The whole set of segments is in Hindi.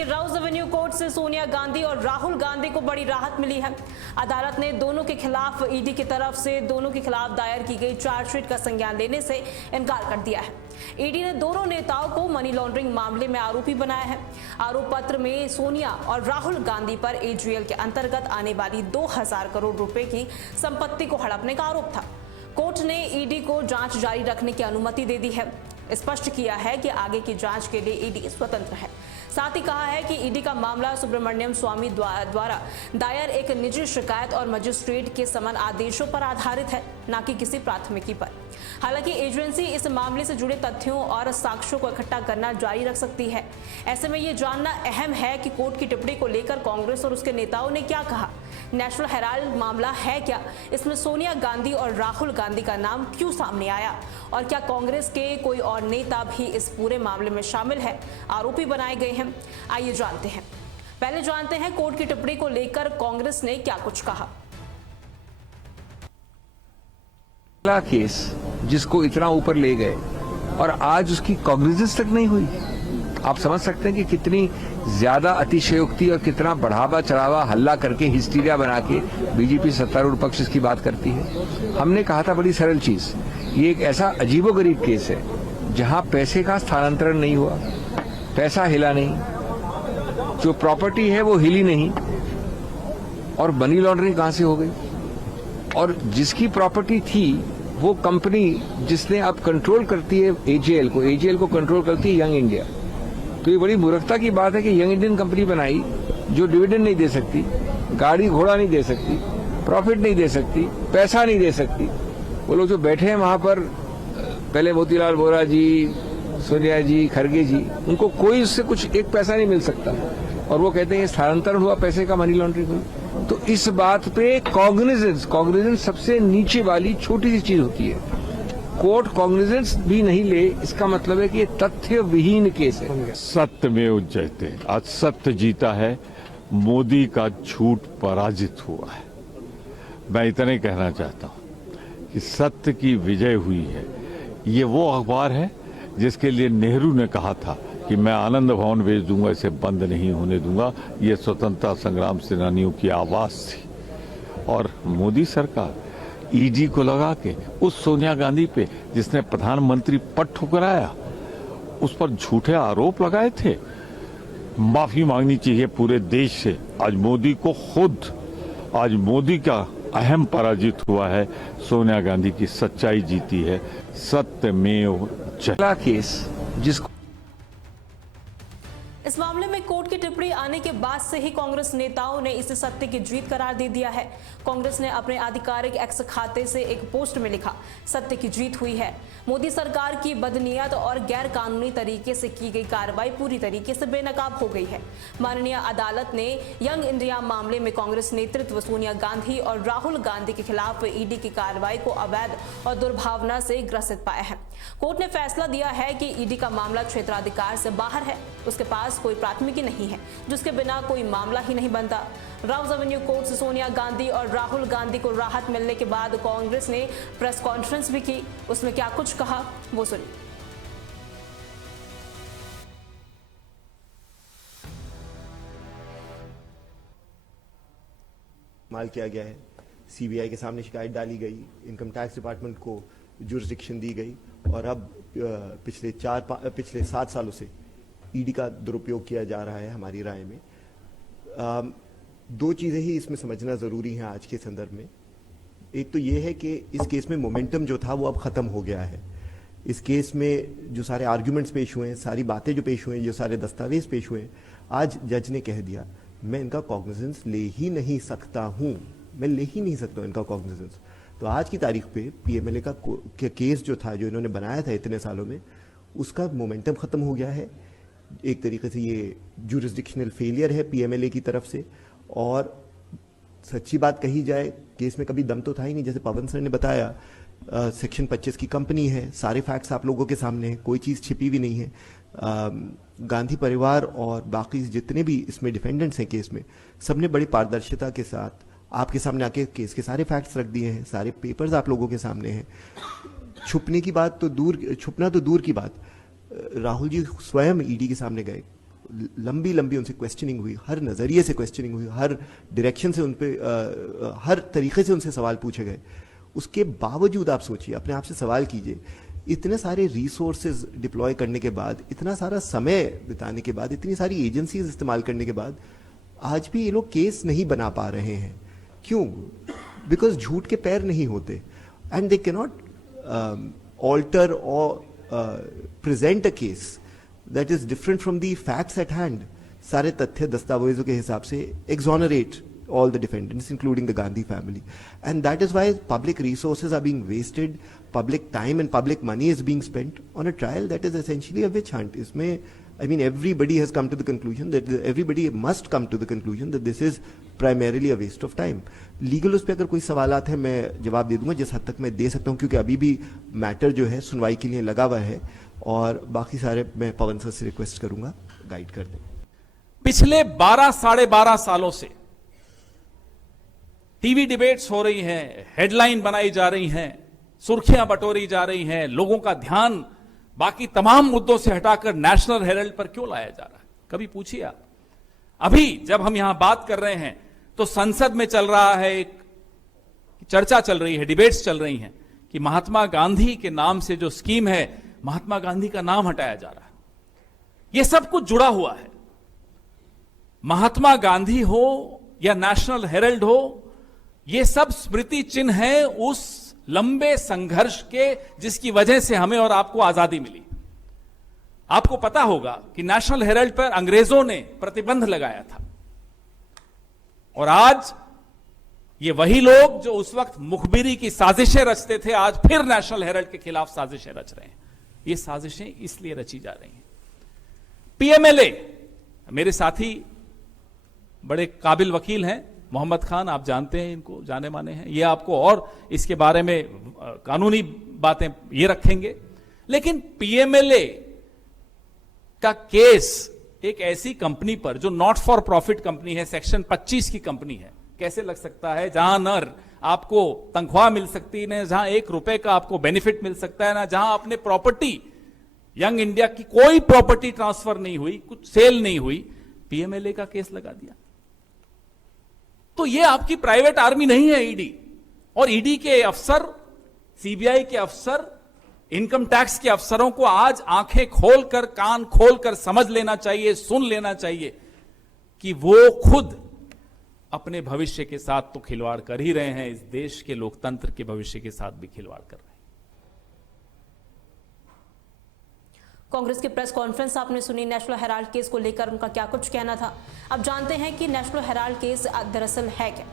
लेकिन राउस एवेन्यू कोर्ट से सोनिया गांधी और राहुल गांधी को बड़ी राहत मिली है। अदालत ने दोनों के खिलाफ ईडी की तरफ से दोनों के खिलाफ दायर की गई चार्जशीट का संज्ञान लेने से इनकार कर दिया है। ईडी ने दोनों नेताओं को मनी लॉन्ड्रिंग मामले में आरोपी बनाया है। आरोप पत्र में सोनिया और राहुल गांधी पर एजीएल के अंतर्गत आने वाली 2000 करोड़ रुपए की संपत्ति को हड़पने का आरोप था। कोर्ट ने ईडी को जांच जारी रखने की अनुमति दे दी है। स्पष्ट किया है कि आगे की जांच के लिए ईडी स्वतंत्र है। साथ ही कहा है कि ईडी का मामला सुब्रमण्यम स्वामी द्वारा दायर एक निजी शिकायत और मजिस्ट्रेट के समन आदेशों पर आधारित है, न कि किसी प्राथमिकी पर। हालांकि एजेंसी इस मामले से जुड़े तथ्यों और साक्ष्यों को इकट्ठा करना जारी रख सकती है। ऐसे में ये जानना अहम है कि कोर्ट की टिप्पणी को लेकर कांग्रेस और उसके नेताओं ने क्या कहा। नेशनल हेराल्ड मामला है क्या, इसमें सोनिया गांधी और राहुल गांधी का नाम क्यों सामने आया, और क्या कांग्रेस के कोई और नेता भी इस पूरे मामले में शामिल है, आरोपी बनाए गए हैं। आइए जानते हैं। पहले जानते हैं कोर्ट की टिप्पणी को लेकर कांग्रेस ने क्या कुछ कहा। केस जिसको इतना ऊपर ले गए और आज उसकी कॉग्निजेंस तक नहीं हुई। आप समझ सकते हैं कि कितनी ज्यादा अतिशयोक्ति और कितना बढ़ावा चढ़ावा हल्ला करके हिस्टीरिया बना के बीजेपी सत्तारूढ़ पक्ष इसकी बात करती है। हमने कहा था बड़ी सरल चीज, ये एक ऐसा अजीबोगरीब केस है जहां पैसे का स्थानांतरण नहीं हुआ, पैसा हिला नहीं, जो प्रॉपर्टी है वो हिली नहीं, और मनी लॉन्ड्रिंग कहां से हो गई। और जिसकी प्रॉपर्टी थी वो कंपनी जिसने अब कंट्रोल करती है एजीएल को कंट्रोल करती है यंग इंडिया। तो ये बड़ी मूर्खता की बात है कि यंग इंडियन कंपनी बनाई जो डिविडेंड नहीं दे सकती, गाड़ी घोड़ा नहीं दे सकती, प्रॉफिट नहीं दे सकती, पैसा नहीं दे सकती। वो लोग जो बैठे हैं वहां पर, पहले मोतीलाल वोरा जी, सोनिया जी, खरगे जी, उनको कोई उससे कुछ एक पैसा नहीं मिल सकता, और वो कहते हैं स्थानांतरण हुआ पैसे का, मनी लॉन्ड्रिंग हुई। तो इस बात पे कॉग्निजेंस सबसे नीचे वाली छोटी सी चीज होती है। कोर्ट कॉग्निजेंस भी नहीं ले, इसका मतलब है कि ये तथ्य विहीन केस है। सत्यमेव जयते, आज सत्य जीता है, मोदी का झूठ पराजित हुआ है। मैं इतना ही कहना चाहता हूं कि सत्य की विजय हुई है। ये वो अखबार है जिसके लिए नेहरू ने कहा था कि मैं आनंद भवन भेज दूंगा, इसे बंद नहीं होने दूंगा। ये स्वतंत्रता संग्राम सेनानियों की आवाज थी। और मोदी सरकार ईडी को लगा के उस सोनिया गांधी पे जिसने प्रधानमंत्री पद ठुकराया, उस पर झूठे आरोप लगाए थे, माफी मांगनी चाहिए पूरे देश से। आज मोदी को खुद, आज मोदी का अहम पराजित हुआ है, सोनिया गांधी की सच्चाई जीती है। सत्यमेव जयते केस जिसको इस मामले में कोर्ट की टिप्पणी आने के बाद से ही कांग्रेस नेताओं ने इसे सत्य की जीत करार दे दिया है। कांग्रेस ने अपने आधिकारिक एक्स खाते से एक पोस्ट में लिखा, सत्य की जीत हुई है। मोदी सरकार की बदनीयत और गैर कानूनी तरीके से की गई कार्रवाई पूरी तरीके से बेनकाब हो गई है। माननीय अदालत ने यंग इंडिया मामले में कांग्रेस नेतृत्व सोनिया गांधी और राहुल गांधी के खिलाफ ईडी की कार्रवाई को अवैध और दुर्भावना से ग्रसित पाया है। कोर्ट ने फैसला दिया है कि ईडी का मामला क्षेत्राधिकार से बाहर है, उसके पास कोई प्राथमिकी नहीं है, जिसके बिना कोई मामला ही नहीं बनता। राउस एवेन्यू कोर्ट से सोनिया गांधी और राहुल गांधी को राहत मिलने के बाद कांग्रेस ने प्रेस कॉन्फ्रेंस भी की। उसमें क्या कुछ कहा वो सुनिए। इस्तेमाल किया गया है, सीबीआई के सामने शिकायत डाली गई, इनकम टैक्स डिपार्टमेंट को जुरिस्डिक्शन दी गई, और अब पिछले 7 सालों से ईडी का दुरुपयोग किया जा रहा है। हमारी राय में 2 चीजें ही इसमें समझना जरूरी हैं आज के संदर्भ में। एक तो ये है कि इस केस में मोमेंटम जो था वो अब खत्म हो गया है। इस केस में जो सारे आर्ग्यूमेंट्स पेश हुए हैं, सारी बातें जो पेश हुए हैं, जो सारे दस्तावेज पेश हुए हैं, आज जज ने कह दिया मैं इनका कॉग्निजेंस ले ही नहीं सकता हूं, मैं ले ही नहीं सकता हूं इनका कॉग्निजेंस। तो आज की तारीख पे पीएमएलए का केस जो था, जो इन्होंने बनाया था इतने सालों में, उसका मोमेंटम खत्म हो गया है। एक तरीके से ये जुरिस्डिक्शनल फेलियर है पीएमएलए की तरफ से। और सच्ची बात कही जाए, केस में कभी दम तो था ही नहीं। जैसे पवन सर ने बताया, सेक्शन 25 की कंपनी है, सारे फैक्ट्स आप लोगों के सामने हैं, कोई चीज़ छिपी भी नहीं है। गांधी परिवार और बाकी जितने भी इसमें डिफेंडेंट्स हैं केस में, सबने बड़ी पारदर्शिता के साथ आपके सामने आके केस के सारे फैक्ट्स रख दिए हैं, सारे पेपर्स आप लोगों के सामने हैं। छुपने की बात तो दूर, छुपना तो दूर की बात, राहुल जी स्वयं ईडी के सामने गए, लंबी लंबी उनसे क्वेश्चनिंग हुई, हर नज़रिए से क्वेश्चनिंग हुई, हर डायरेक्शन से उन पे हर तरीके से उनसे सवाल पूछे गए, उसके बावजूद आप सोचिए, अपने आप से सवाल कीजिए, इतने सारे रिसोर्सेज डिप्लॉय करने के बाद, इतना सारा समय बिताने के बाद, इतनी सारी एजेंसीज इस्तेमाल करने के बाद आज भी ये लोग केस नहीं बना पा रहे हैं। क्यों? बिकॉज झूठ के पैर नहीं होते, एंड दे कैन नॉट ऑल्टर और present a case that is different from the facts at hand. सारे तथ्य दस्तावेजों के हिसाब से exonerate all the defendants, including the Gandhi family. And that is why public resources are being wasted, public time and public money is being spent on a trial that is essentially a witch hunt. इसमें, I mean, everybody has come to the conclusion that everybody must come to the conclusion that this is primarily a waste of time. Legal उस पर अगर कोई सवालात हैं मैं जवाब दे दूंगा जिस हद तक मैं दे सकता हूं, क्योंकि अभी भी मैटर जो है सुनवाई के लिए लगा हुआ है, और बाकी सारे मैं पवन सर से रिक्वेस्ट करूंगा गाइड कर दें। पिछले 12 साढ़े 12 सालों से टीवी डिबेट्स हो रही हैं, हेडलाइन बनाई जा रही हैं, सुर्खियां बटोरी जा रही हैं, लोगों का ध्यान बाकी तमाम मुद्दों से हटाकर नेशनल हेराल्ड पर क्यों लाया जा रहा है? कभी पूछिए आप। अभी जब हम यहां बात कर रहे हैं तो संसद में चल रहा है, एक चर्चा चल रही है, डिबेट्स चल रही हैं कि महात्मा गांधी के नाम से जो स्कीम है, महात्मा गांधी का नाम हटाया जा रहा है। यह सब कुछ जुड़ा हुआ है। महात्मा गांधी हो या नेशनल हेराल्ड हो, ये सब स्मृति चिन्ह है उस लंबे संघर्ष के जिसकी वजह से हमें और आपको आजादी मिली। आपको पता होगा कि नेशनल हेराल्ड पर अंग्रेजों ने प्रतिबंध लगाया था, और आज ये वही लोग जो उस वक्त मुखबिरी की साजिशें रचते थे, आज फिर नेशनल हेराल्ड के खिलाफ साजिशें रच रहे हैं। ये साजिशें इसलिए रची जा रही हैं। पीएमएलए, मेरे साथी बड़े काबिल वकील हैं, मोहम्मद खान, आप जानते हैं इनको, जाने माने हैं, ये आपको और इसके बारे में कानूनी बातें ये रखेंगे। लेकिन पीएमएलए का केस एक ऐसी कंपनी पर जो नॉट फॉर प्रॉफिट कंपनी है, सेक्शन 25 की कंपनी है, कैसे लग सकता है? जहां न आपको तनख्वाह मिल सकती, न जहां 1 रुपए का आपको बेनिफिट मिल सकता है, ना जहां अपने प्रॉपर्टी, यंग इंडिया की कोई प्रॉपर्टी ट्रांसफर नहीं हुई, कुछ सेल नहीं हुई, पीएमएलए का केस लगा दिया। तो ये आपकी प्राइवेट आर्मी नहीं है ईडी। और ईडी के अफसर, सीबीआई के अफसर, इनकम टैक्स के अफसरों को आज आंखें खोलकर, कान खोलकर समझ लेना चाहिए, सुन लेना चाहिए कि वो खुद अपने भविष्य के साथ तो खिलवाड़ कर ही रहे हैं, इस देश के लोकतंत्र के भविष्य के साथ भी खिलवाड़ कर रहे हैं। कांग्रेस की प्रेस कॉन्फ्रेंस आपने सुनी, नेशनल हेराल्ड केस को लेकर उनका क्या कुछ कहना था। अब जानते हैं कि नेशनल हेराल्ड केस दरअसल है क्या।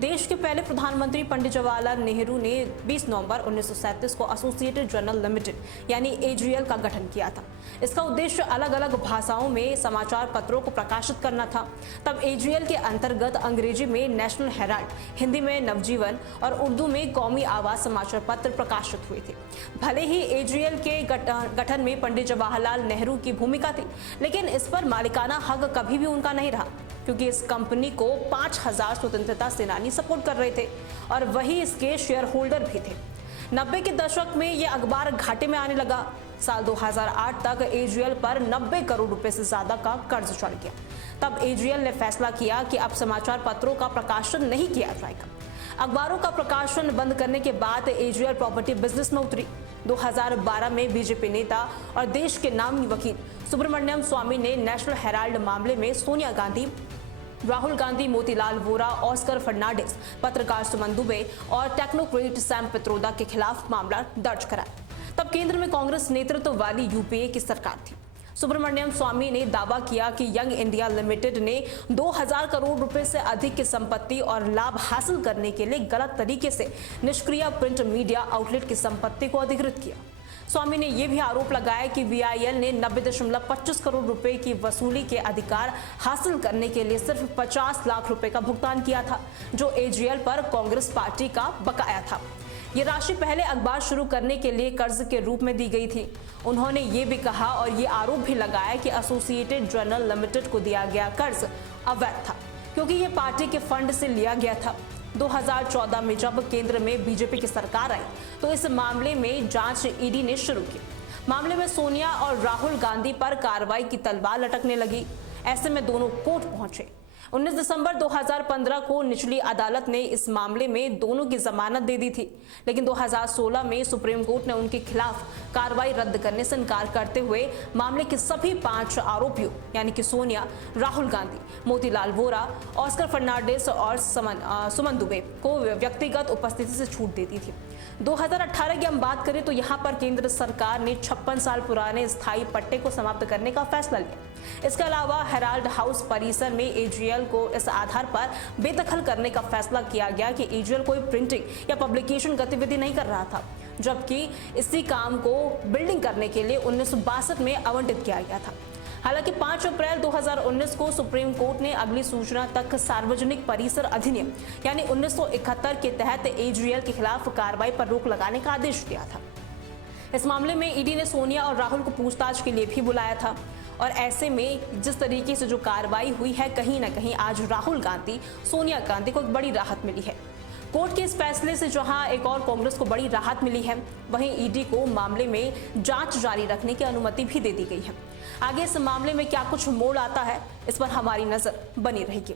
देश के पहले प्रधानमंत्री पंडित जवाहरलाल नेहरू ने 20 नवंबर 1937 को एसोसिएटेड जर्नल लिमिटेड यानी एजीएल का गठन किया था। इसका उद्देश्य अलग अलग भाषाओं में समाचार पत्रों को प्रकाशित करना था। तब एजीएल के अंतर्गत अंग्रेजी में नेशनल हेराल्ड, हिंदी में नवजीवन और उर्दू में कौमी आवाज समाचार पत्र प्रकाशित हुए थे। भले ही एजीएल के गठन में पंडित जवाहरलाल नेहरू की भूमिका थी, लेकिन इस पर मालिकाना हक कभी भी उनका नहीं रहा, क्योंकि इस कंपनी को 5000 स्वतंत्रता सेनानी सपोर्ट कर रहे थे और वही इसके शेयर होल्डर भी थे। 90 के दशक में यह अखबार घाटे में आने लगा। साल 2008 तक एजीएल पर 90 करोड़ रुपए से ज्यादा का कर्ज चढ़ गया। तब एजीएल ने फैसला किया कि अब समाचार पत्रों का प्रकाशन नहीं किया जाएगा। अखबारों का प्रकाशन बंद करने के बाद एजीएल प्रॉपर्टी बिजनेस में उतरी। 2012 में बीजेपी नेता और देश के नामी वकील सुब्रमण्यम स्वामी ने नेशनल हेराल्ड मामले में सोनिया गांधी, राहुल गांधी, मोतीलाल वोरा, ऑस्कर फर्नांडिस, पत्रकार सुमन दुबे और टेक्नोक्रेट सैम पित्रोदा के खिलाफ मामला दर्ज कराया। तब केंद्र में कांग्रेस नेतृत्व वाली यूपीए की सरकार थी। सुब्रमण्यम स्वामी ने दावा किया कि यंग इंडिया लिमिटेड ने 2000 करोड़ रुपए से अधिक की संपत्ति और लाभ हासिल करने के लिए गलत तरीके से निष्क्रिय प्रिंट मीडिया आउटलेट की संपत्ति को अधिकृत किया। स्वामी ने यह भी आरोप लगाया कि वीआईएल ने 90.25 करोड़ रुपए की वसूली के अधिकार हासिल करने के लिए सिर्फ 50 लाख रुपए का भुगतान किया था, जो एजीएल पर कांग्रेस पार्टी का बकाया था। ये राशि पहले अखबार शुरू करने के लिए कर्ज के रूप में दी गई थी। उन्होंने ये भी कहा और ये आरोप भी लगाया कि एसोसिएटेड जर्नल लिमिटेड को दिया गया कर्ज अवैध था, क्योंकि ये पार्टी के फंड से लिया गया था। 2014 में जब केंद्र में बीजेपी की सरकार आई तो इस मामले में जांच ईडी ने शुरू की। मामले में सोनिया और राहुल गांधी पर कार्रवाई की तलवार लटकने लगी। ऐसे में दोनों कोर्ट पहुंचे। 19 दिसंबर 2015 को निचली अदालत ने इस मामले में दोनों की जमानत दे दी थी, लेकिन 2016 में सुप्रीम कोर्ट ने उनके खिलाफ कार्रवाई रद्द करने से इनकार करते हुए मामले के सभी 5 आरोपियों यानी कि सोनिया, राहुल गांधी, मोतीलाल वोरा, ऑस्कर फर्नांडिस और सुमन दुबे को व्यक्तिगत उपस्थिति से छूट दे दी थी। 2018 की हम बात करें तो यहां पर केंद्र सरकार ने 56 साल पुराने स्थायी पट्टे को समाप्त करने का फैसला लिया। इसके अलावा हेराल्ड हाउस परिसर में एजीएल को इस आधार पर बेदखल करने का फैसला किया गया कि एजीएल कोई प्रिंटिंग या पब्लिकेशन गतिविधि नहीं कर रहा था, जबकि इसी काम को बिल्डिंग करने के लिए 1962 में आवंटित किया गया था। हालांकि 5 अप्रैल 2019 को सुप्रीम कोर्ट ने अगली सूचना तक सार्वजनिक परिसर अधिनियम यानी 1971 के तहत एजीएल के खिलाफ कार्रवाई पर रोक लगाने का आदेश दिया था। इस मामले में ईडी ने सोनिया और राहुल को पूछताछ के लिए भी बुलाया था और ऐसे में जिस तरीके से जो कार्रवाई हुई है, कहीं ना कहीं आज राहुल गांधी, सोनिया गांधी को एक बड़ी राहत मिली है। कोर्ट के इस फैसले से जहां एक और कांग्रेस को बड़ी राहत मिली है, वहीं ईडी को मामले में जांच जारी रखने की अनुमति भी दे दी गई है। आगे इस मामले में क्या कुछ मोड़ आता है, इस पर हमारी नजर बनी रहेगी।